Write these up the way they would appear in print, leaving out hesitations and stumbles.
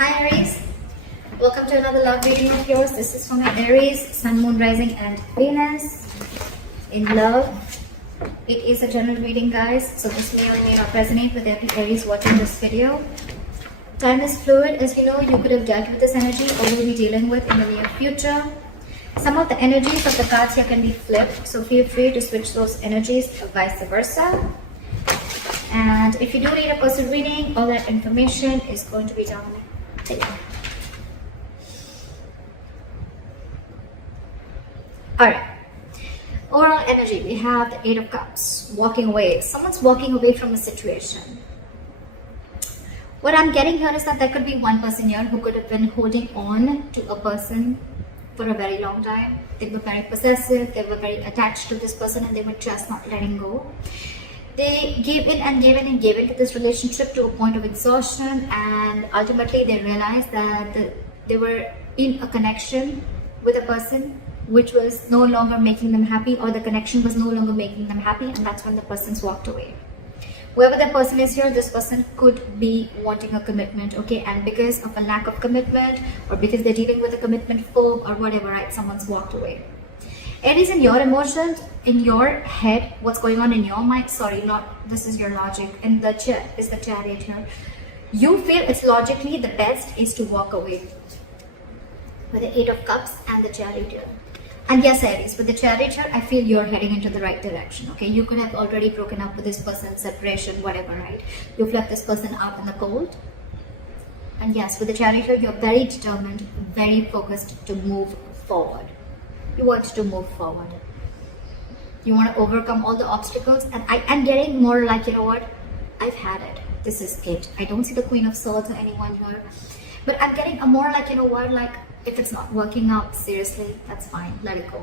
Hi Aries, welcome to another love reading of yours. This is from Aries, Sun, Moon, Rising and Venus in love. It is a general reading, guys, so this may or may not resonate with every Aries watching this video. Time is fluid, as you know. You could have dealt with this energy or will be dealing with in the near future. Some of the energies of the cards here can be flipped, so feel free to switch those energies or vice versa. And if you do need a personal reading, all that information is going to be down there. Alright, overall energy, we have the Eight of Cups, walking away. Someone's walking away from a situation. What I'm getting here is that there could be one person here who could have been holding on to a person for a very long time. They were very possessive, they were very attached to this person, and they were just not letting go. They gave in and gave in and gave into this relationship to a point of exhaustion, and ultimately they realized that they were in a connection with a person which was no longer making them happy, or the connection was no longer making them happy, and that's when the person's walked away. Whoever the person is here, this person could be wanting a commitment, okay, and because of a lack of commitment, or because they're dealing with a commitment phobe or whatever, right, someone's walked away. Aries, in your emotions, in your head, what's going on in your mind, sorry, not this is your logic, and the Chariot here. You feel it's logically the best is to walk away with the Eight of Cups and the Chariot here. And yes, Aries, with the Chariot here, I feel you're heading into the right direction, okay? You could have already broken up with this person, separation, whatever, right? You've left this person out in the cold. And yes, with the Chariot here, you're very determined, very focused to move forward. You want to move forward. You want to overcome all the obstacles, and I'm getting more like, you know what, I've had it. This is it. I don't see the Queen of Swords or anyone here, but I'm getting a more like, you know what, like if it's not working out, seriously, that's fine. Let it go.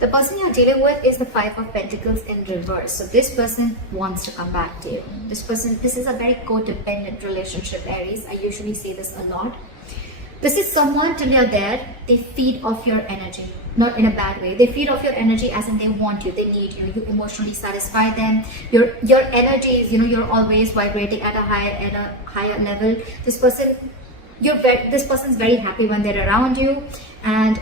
The person you're dealing with is the Five of Pentacles in reverse. So this person wants to come back to you. This is a very codependent relationship, Aries. I usually say this a lot. This is someone, till you're there, they feed off your energy, not in a bad way. They feed off your energy as in they want you, they need you, you emotionally satisfy them. Your energy is, you know, you're always vibrating at a higher level. This person's very happy when they're around you, and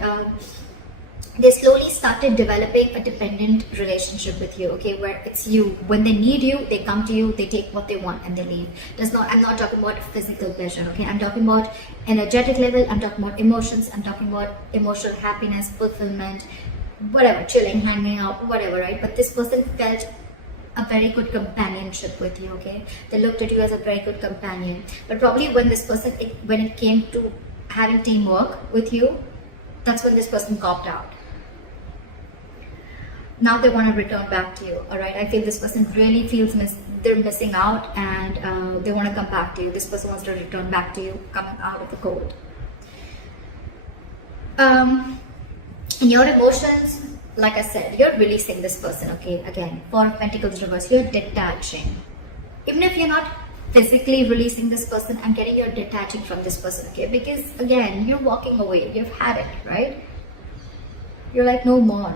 they slowly started developing a dependent relationship with you, okay, where it's you. When they need you, they come to you, they take what they want and they leave. I'm not talking about physical pleasure, okay? I'm talking about energetic level, I'm talking about emotions, I'm talking about emotional happiness, fulfillment, whatever, chilling, hanging out, whatever, right? But this person felt a very good companionship with you, okay? They looked at you as a very good companion. But probably when this person, when it came to having teamwork with you, that's when this person copped out. Now they want to return back to you, all right? I feel this person really feels they're missing out, and they want to come back to you. This person wants to return back to you, coming out of the cold. In your emotions, like I said, you're releasing this person, okay? Again, Four of Pentacles reverse, you're detaching. Even if you're not physically releasing this person, I'm getting you're detaching from this person, okay? Because again, you're walking away, you've had it, right? You're like, no more.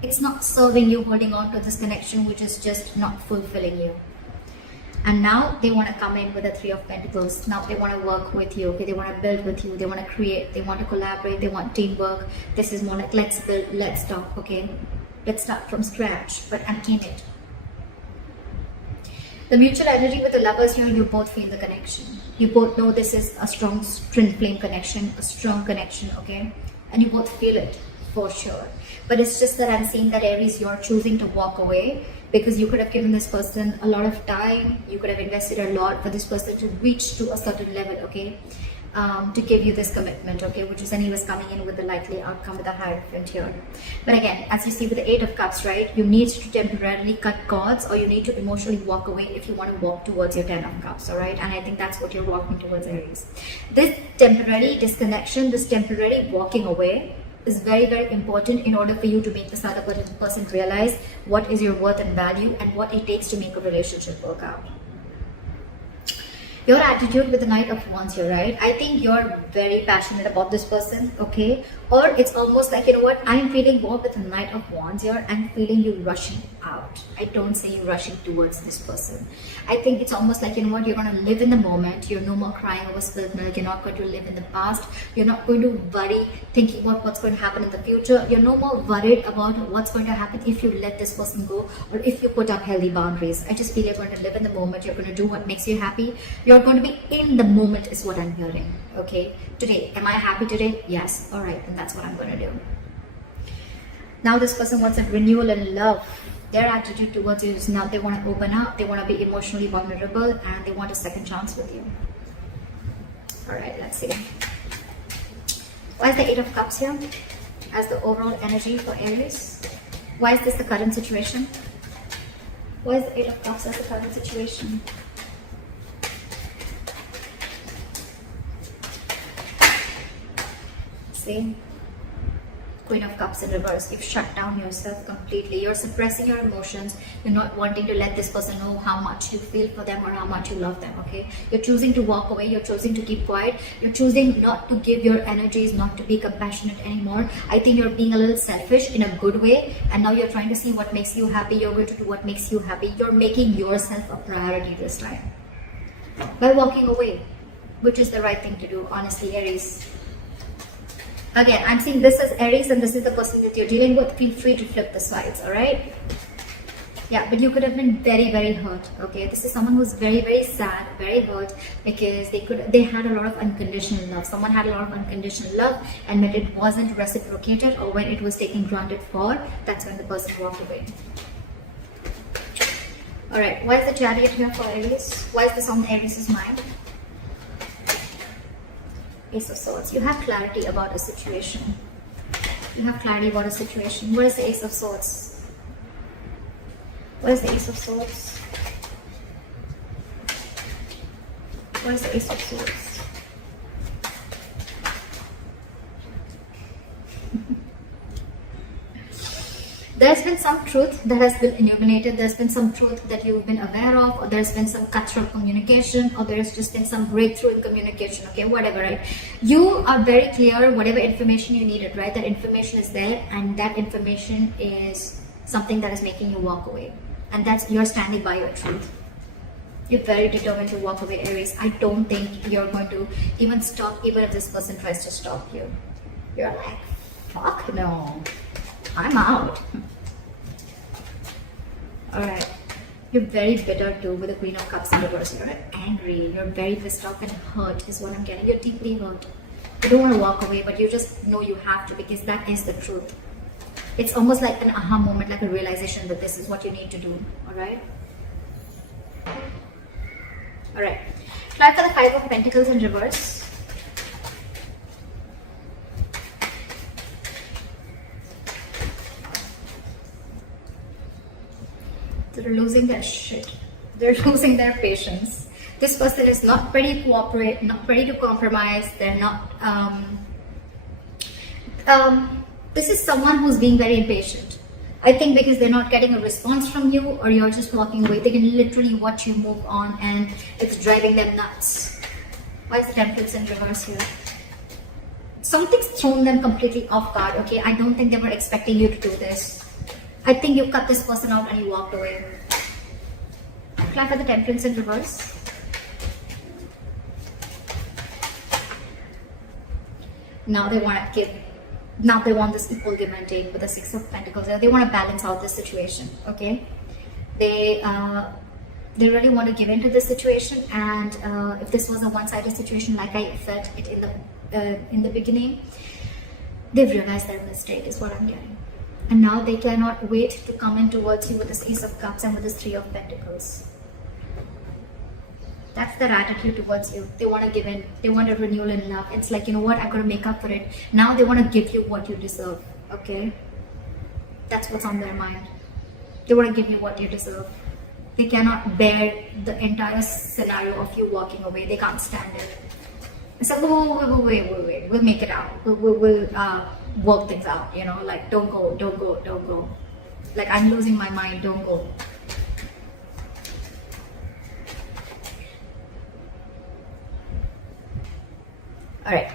It's not serving you, holding on to this connection which is just not fulfilling you. And now they want to come in with the Three of Pentacles. Now they want to work with you, okay? They want to build with you, they want to create, they want to collaborate, they want teamwork. This is more like, let's build, let's talk, okay? Let's start from scratch, but I'm in it. The mutual energy with the Lovers here, you both feel the connection. You both know this is a strong twin flame connection, a strong connection, okay? And you both feel it for sure. But it's just that I'm seeing that, Aries, you're choosing to walk away because you could have given this person a lot of time. You could have invested a lot for this person to reach to a certain level, okay? To give you this commitment, okay, which is anyways coming in with the likely outcome with the Hierophant here. But again, as you see with the Eight of Cups, right, you need to temporarily cut cords, or you need to emotionally walk away if you want to walk towards your Ten of Cups, all right? And I think that's what you're walking towards, Aries. This temporary disconnection, this temporary walking away is very, very important in order for you to make this other person realize what is your worth and value and what it takes to make a relationship work out. Your attitude with the Knight of Wands here, right? I think you're very passionate about this person, okay? Or it's almost like, you know what, I'm feeling more with the Knight of Wands here. I'm feeling you rushing out. I don't say you rushing towards this person. I think it's almost like, you know what, you're going to live in the moment. You're no more crying over spilled milk. You're not going to live in the past. You're not going to worry thinking about what's going to happen in the future. You're no more worried about what's going to happen if you let this person go or if you put up healthy boundaries. I just feel you're going to live in the moment. You're going to do what makes you happy. You're going to be in the moment is what I'm hearing. Okay, today, am I happy today? Yes. All right, and that's what I'm going to do. Now this person wants a renewal in love. Their attitude towards you is now they want to open up, they want to be emotionally vulnerable, and they want a second chance with you. All right, let's see. Why is the Eight of Cups here as the overall energy for Aries? Why is this the current situation? Why is the Eight of Cups as the current situation? See? Queen of Cups in reverse. You've shut down yourself completely. You're suppressing your emotions. You're not wanting to let this person know how much you feel for them or how much you love them, okay? You're choosing to walk away. You're choosing to keep quiet. You're choosing not to give your energies, not to be compassionate anymore. I think you're being a little selfish in a good way, and now you're trying to see what makes you happy. You're going to do what makes you happy. You're making yourself a priority this time by walking away, which is the right thing to do, honestly, Aries. Again, I'm seeing this as Aries and this is the person that you're dealing with. Feel free to flip the sides, alright? Yeah, but you could have been very, very hurt, okay? This is someone who's very, very sad, very hurt because they had a lot of unconditional love. Someone had a lot of unconditional love, and when it wasn't reciprocated or when it was taken granted for, that's when the person walked away. Alright, why is the Chariot here for Aries? Why is this on Aries' mind? Ace of Swords. You have clarity about a situation. You have clarity about a situation. What is the Ace of Swords? What is the Ace of Swords? What is the Ace of Swords? There's been some truth that has been illuminated. There's been some truth that you've been aware of, or there's been some cutthroat communication, or there's just been some breakthrough in communication, okay, whatever, right? You are very clear, whatever information you needed, right? That information is there, and that information is something that is making you walk away. And that's, you're standing by your truth. You're very determined to walk away, Aries. I don't think you're going to even stop, even if this person tries to stop you. You're like, fuck no. I'm out. Alright. You're very bitter too with the Queen of Cups in reverse. You're angry. You're very pissed off and hurt is what I'm getting. You're deeply hurt. You don't want to walk away, but you just know you have to because that is the truth. It's almost like an aha moment, like a realization that this is what you need to do. Alright? Alright. Try for the Five of Pentacles in reverse. They're losing their shit. They're losing their patience. This person is not ready to cooperate, not ready to compromise. They're not. This is someone who's being very impatient. I think because they're not getting a response from you, or you're just walking away. They can literally watch you move on, and it's driving them nuts. Why is the Temperance in reverse here? Something's thrown them completely off guard. Okay, I don't think they were expecting you to do this. I think you cut this person out and you walked away. Apply for the Temperance in reverse. Now they want to give. Now they want this equal give and take with the Six of Pentacles. They want to balance out this situation. Okay, they really want to give into this situation. And if this was a one-sided situation, like I felt it in the beginning, they've realized their mistake. Is what I'm getting. And now they cannot wait to come in towards you with this Ace of Cups and with this Three of Pentacles. That's their attitude towards you. They want to give in. They want a renewal in love. It's like, you know what, I'm going to make up for it. Now they want to give you what you deserve. Okay? That's what's on their mind. They want to give you what you deserve. They cannot bear the entire scenario of you walking away. They can't stand it. It's like, wait. We'll make it out. We'll work things out, you know, like don't go. Like, I'm losing my mind, don't go. Alright.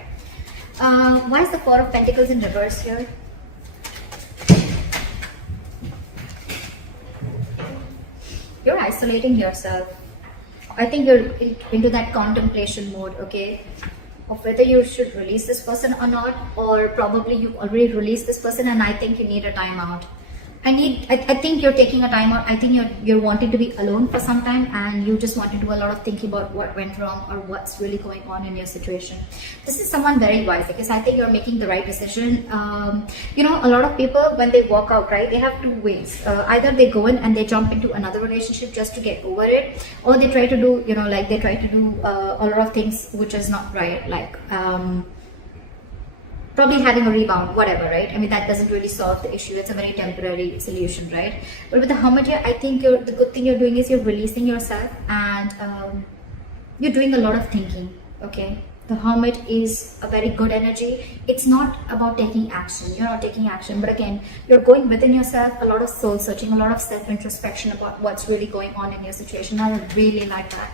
Why is the Four of Pentacles in reverse here? isolating yourself. I think you're into that contemplation mode, okay, of whether you should release this person or not, or probably you've already released this person and I think you need a timeout. I think you're taking a time out. I think you're wanting to be alone for some time, and you just want to do a lot of thinking about what went wrong or what's really going on in your situation. This is someone very wise, because I think you're making the right decision. You know, a lot of people, when they walk out, right, they have two ways. Either they go in and they jump into another relationship just to get over it, or they try to do, you know, like they try to do a lot of things which is not right, like probably having a rebound, whatever, right? I mean, that doesn't really solve the issue. It's a very temporary solution, right? But with the Hermit here, I think the good thing you're doing is you're releasing yourself, and you're doing a lot of thinking, okay? The Hermit is a very good energy. It's not about taking action. You're not taking action, but again, you're going within yourself, a lot of soul searching, a lot of self-introspection about what's really going on in your situation. I really like that.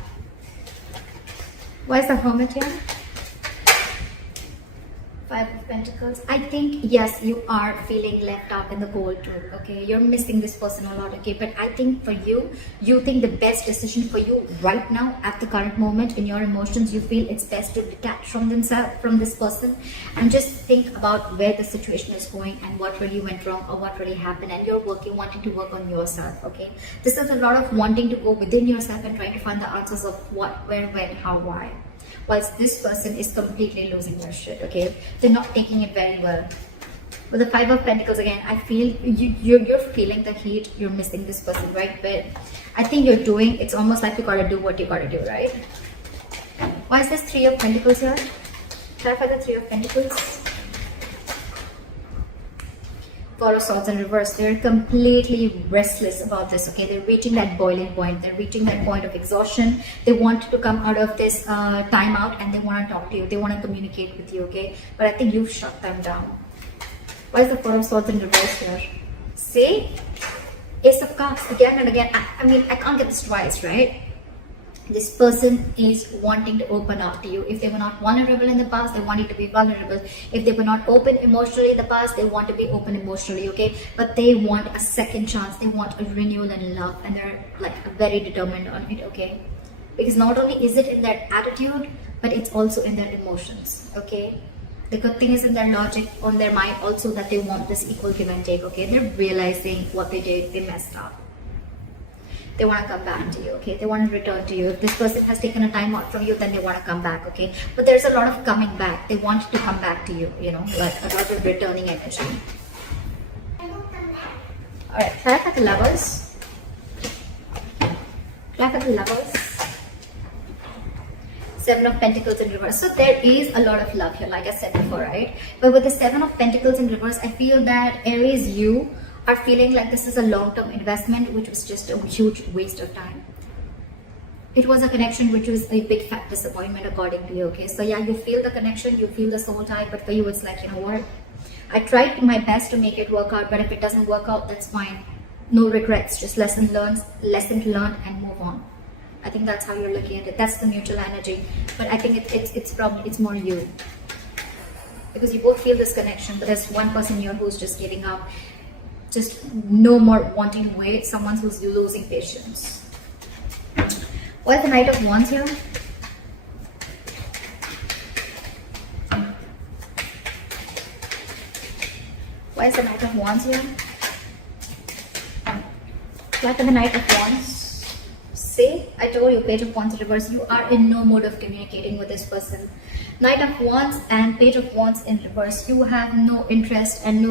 Why is the Hermit here? Five of Pentacles. I think, yes, you are feeling left out in the cold too, okay? You're missing this person a lot, okay? But I think for you, you think the best decision for you right now, at the current moment, in your emotions, you feel it's best to detach from this person, and just think about where the situation is going and what really went wrong or what really happened, and you're wanting to work on yourself, okay? This is a lot of wanting to go within yourself and trying to find the answers of what, where, when, how, why. Whilst this person is completely losing their shit, okay? They're not taking it very well. With the Five of Pentacles, again, I feel you're feeling the heat. You're missing this person, right? But I think you're doing, it's almost like you gotta do what you gotta do, right? Why is this Three of Pentacles here? Clarify the Three of Pentacles. Four of Swords in reverse. They're completely restless about this, okay? They're reaching that boiling point. They're reaching that point of exhaustion. They want to come out of this timeout, and they want to talk to you. They want to communicate with you, okay? But I think you've shut them down. Why is the Four of Swords in reverse here? See? Ace of Cups again and again. I mean, I can't get this twice, right? This person is wanting to open up to you. If they were not vulnerable in the past, they wanted to be vulnerable. If they were not open emotionally in the past, they want to be open emotionally, okay? But they want a second chance. They want a renewal and love, and they're like very determined on it, okay? Because not only is it in their attitude, but it's also in their emotions, okay? The good thing is in their logic, on their mind also, that they want this equal give and take, okay? They're realizing what they did, they messed up. They want to come back to you, okay? They want to return to you. If this person has taken a time out from you, then they want to come back, okay? But there's a lot of coming back. They want to come back to you, you know, like a lot of returning energy. Alright, clarify the Lovers. Clarify the Lovers. Seven of Pentacles in reverse. So there is a lot of love here, like I said before, right? But with the Seven of Pentacles in reverse, I feel that Aries, you are feeling like this is a long-term investment, which was just a huge waste of time. It was a connection which was a big fat disappointment according to you, okay? So yeah, you feel the connection, you feel the soul tie, but for you it's like, you know what? I tried my best to make it work out, but if it doesn't work out, that's fine. No regrets, just lesson learned and move on. I think that's how you're looking at it. That's the mutual energy. But I think it's more you. Because you both feel this connection, but there's one person here who's just giving up. Just no more wanting to wait. Someone who's losing patience. Why is the Knight of Wands here? Why is the Knight of Wands here? Why for the Knight of Wands? See, I told you, Page of Wands in reverse. You are in no mode of communicating with this person. Knight of Wands and Page of Wands in reverse. You have no interest and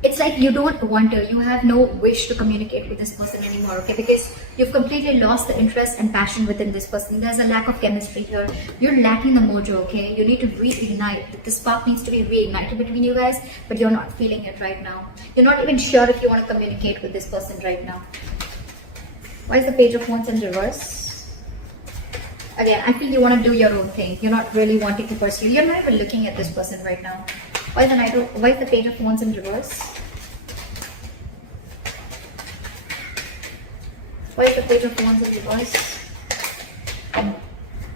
it's like you don't want to, you have no wish to communicate with this person anymore, okay? Because you've completely lost the interest and passion within this person. There's a lack of chemistry here. You're lacking the mojo, okay? You need to reignite. The spark needs to be reignited between you guys, but you're not feeling it right now. You're not even sure if you want to communicate with this person right now. Why is the Page of Wands in reverse? Again, I feel you want to do your own thing. You're not really wanting to pursue. You're not even looking at this person right now. Why is the Page of Wands in reverse? Why is the Page of Wands in reverse?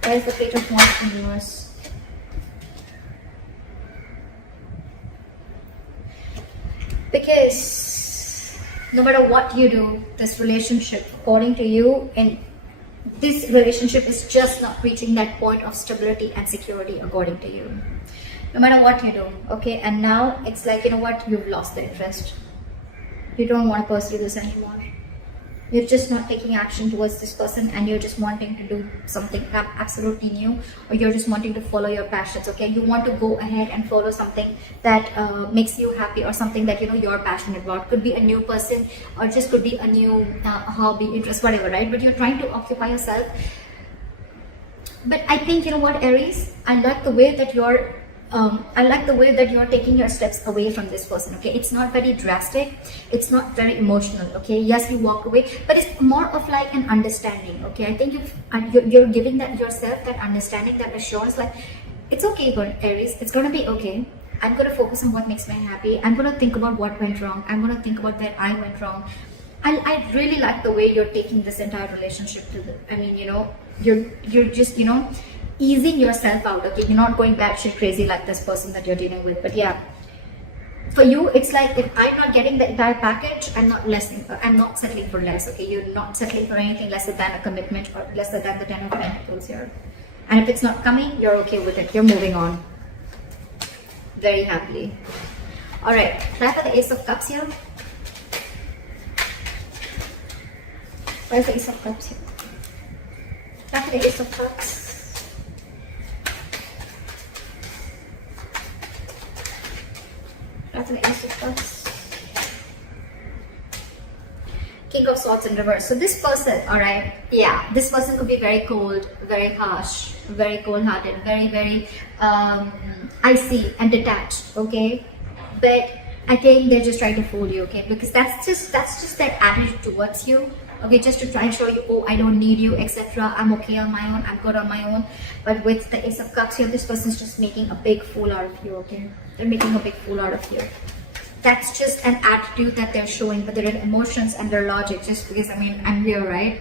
Why is the Page of Wands in reverse? Because no matter what you do, this relationship, according to you, and this relationship is just not reaching that point of stability and security according to you. No matter what you do, okay? And now it's like, you know what? You've lost the interest. You don't want to pursue this anymore. You're just not taking action towards this person, and you're just wanting to do something absolutely new, or you're just wanting to follow your passions, okay? You want to go ahead and follow something that makes you happy, or something that, you know, you're passionate about. Could be a new person, or just could be a new hobby, interest, whatever, right? But you're trying to occupy yourself. But I think, you know what, Aries, I like the way that you're taking your steps away from this person, okay? It's not very drastic, it's not very emotional, okay? Yes, you walk away, but it's more of like an understanding, okay? I think you're giving that yourself that understanding, that assurance, like, it's okay, Aries, it's gonna be okay. I'm gonna focus on what makes me happy. I'm gonna think about what went wrong. I'm gonna think about where I went wrong. I really like the way you're taking this entire relationship to the, I mean, you know, you're just, you know, easing yourself out, okay? You're not going batshit crazy like this person that you're dealing with. But yeah, for you, it's like, if I'm not getting the entire package, I'm not settling for less, okay? You're not settling for anything lesser than a commitment, or lesser than the 10 of Pentacles here. And if it's not coming, you're okay with it. You're moving on very happily. All right, try for the Ace of Cups here. Where's the Ace of Cups here? Try for the Ace of Cups. That's an Ace of Cups. King of Swords in reverse. So this person, alright, yeah, this person could be very cold, very harsh, very cold-hearted, very icy and detached, okay? But I think they're just trying to fool you, okay? Because that's just their attitude towards you, okay? Just to try and show you, oh, I don't need you, etc. I'm okay on my own, I'm good on my own. But with the Ace of Cups here, this person's just making a big fool out of you, okay? They're making a big fool out of you. That's just an attitude that they're showing, but their emotions and their logic, just because, I mean, I'm here, right?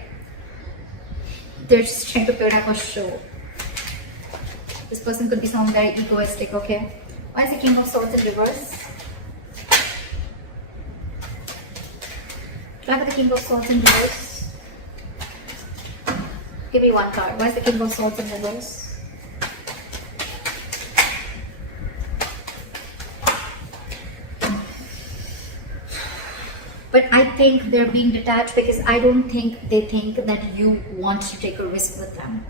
They're just trying to put up a show. This person could be someone very egoistic, okay? Why is the King of Swords in reverse? Try for the King of Swords in reverse. Give me one card. Why is the King of Swords in reverse? But I think they're being detached because I don't think they think that you want to take a risk with them.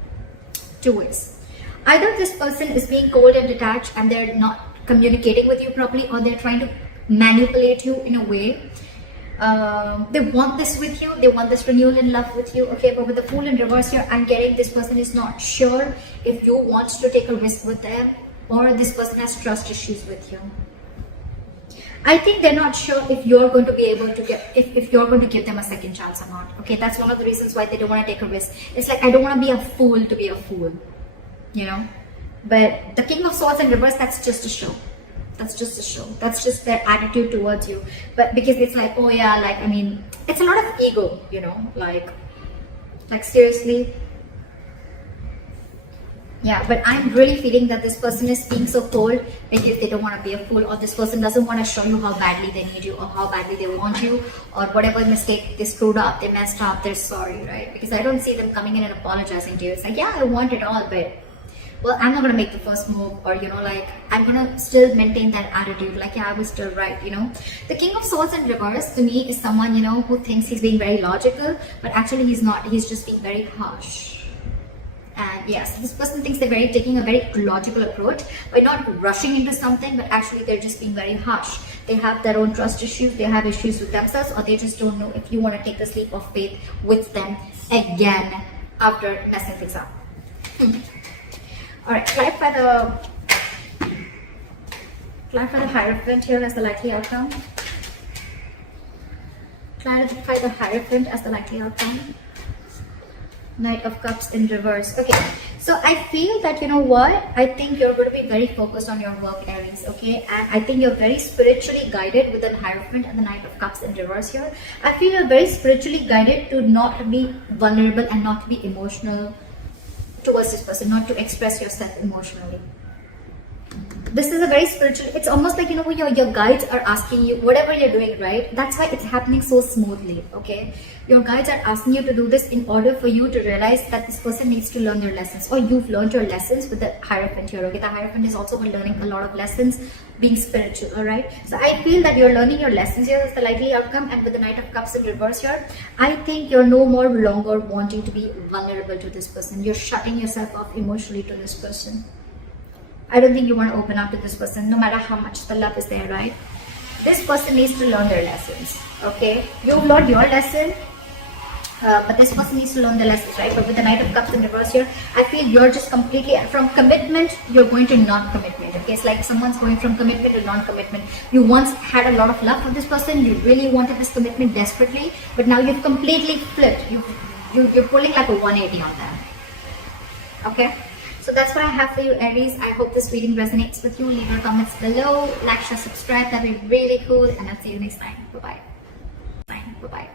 Two ways. Either this person is being cold and detached and they're not communicating with you properly, or they're trying to manipulate you in a way. They want this with you, they want this renewal in love with you, okay? But with the Fool in reverse here, I'm getting this person is not sure if you want to take a risk with them, or this person has trust issues with you. I think they're not sure if you're going to be able to get, if you're going to give them a second chance or not. Okay, that's one of the reasons why they don't want to take a risk. It's like, I don't want to be a fool to be a fool, you know. But the King of Swords in reverse, that's just a show. That's just a show. That's just their attitude towards you. But because it's like, oh yeah, like, I mean, it's a lot of ego, you know, like seriously. Yeah, but I'm really feeling that this person is being so cold because they don't want to be a fool, or this person doesn't want to show you how badly they need you, or how badly they want you, or whatever mistake they screwed up, they messed up, they're sorry, right? Because I don't see them coming in and apologizing to you. It's like, yeah, I want it all, but, well, I'm not going to make the first move, or, you know, like, I'm going to still maintain that attitude, like, yeah, I was still right, you know. The King of Swords in reverse, to me, is someone, you know, who thinks he's being very logical, but actually he's not. He's just being very harsh. And yes, this person thinks they're taking a very logical approach by not rushing into something, but actually they're just being very harsh. They have their own trust issues, they have issues with themselves, or they just don't know if you want to take this leap of faith with them again after messing things up. Alright, try for the Hierophant here as the likely outcome. Clarify the Hierophant as the likely outcome. Knight of Cups in reverse. Okay, so I feel that, you know what, I think you're going to be very focused on your work, Aries, okay? And I think you're very spiritually guided with the Hierophant and the Knight of Cups in reverse here. I feel you're very spiritually guided to not be vulnerable and not to be emotional towards this person, not to express yourself emotionally. this is a very spiritual, it's almost like, you know, your guides are asking you, whatever you're doing, right? That's why it's happening so smoothly, okay? Your guides are asking you to do this in order for you to realize that this person needs to learn their lessons, or you've learned your lessons with the Hierophant here, okay? The Hierophant is also learning a lot of lessons, being spiritual, all right? So I feel that you're learning your lessons here. That's the likely outcome. And with the Knight of Cups in reverse here, I think you're no more longer wanting to be vulnerable to this person. You're shutting yourself off emotionally to this person. I don't think you want to open up to this person, no matter how much the love is there, right? This person needs to learn their lessons, okay? You've learned your lesson, but this person needs to learn the lessons, right? But with the Knight of Cups in reverse here, I feel you're just completely, from commitment, you're going to non-commitment, okay? It's like someone's going from commitment to non-commitment. You once had a lot of love for this person, you really wanted this commitment desperately, but now you've completely flipped. You're pulling like a 180 on them, okay? So that's what I have for you, Aries. I hope this reading resonates with you. Leave your comments below, like, share, subscribe. That'd be really cool. And I'll see you next time. Bye-bye. Bye-bye.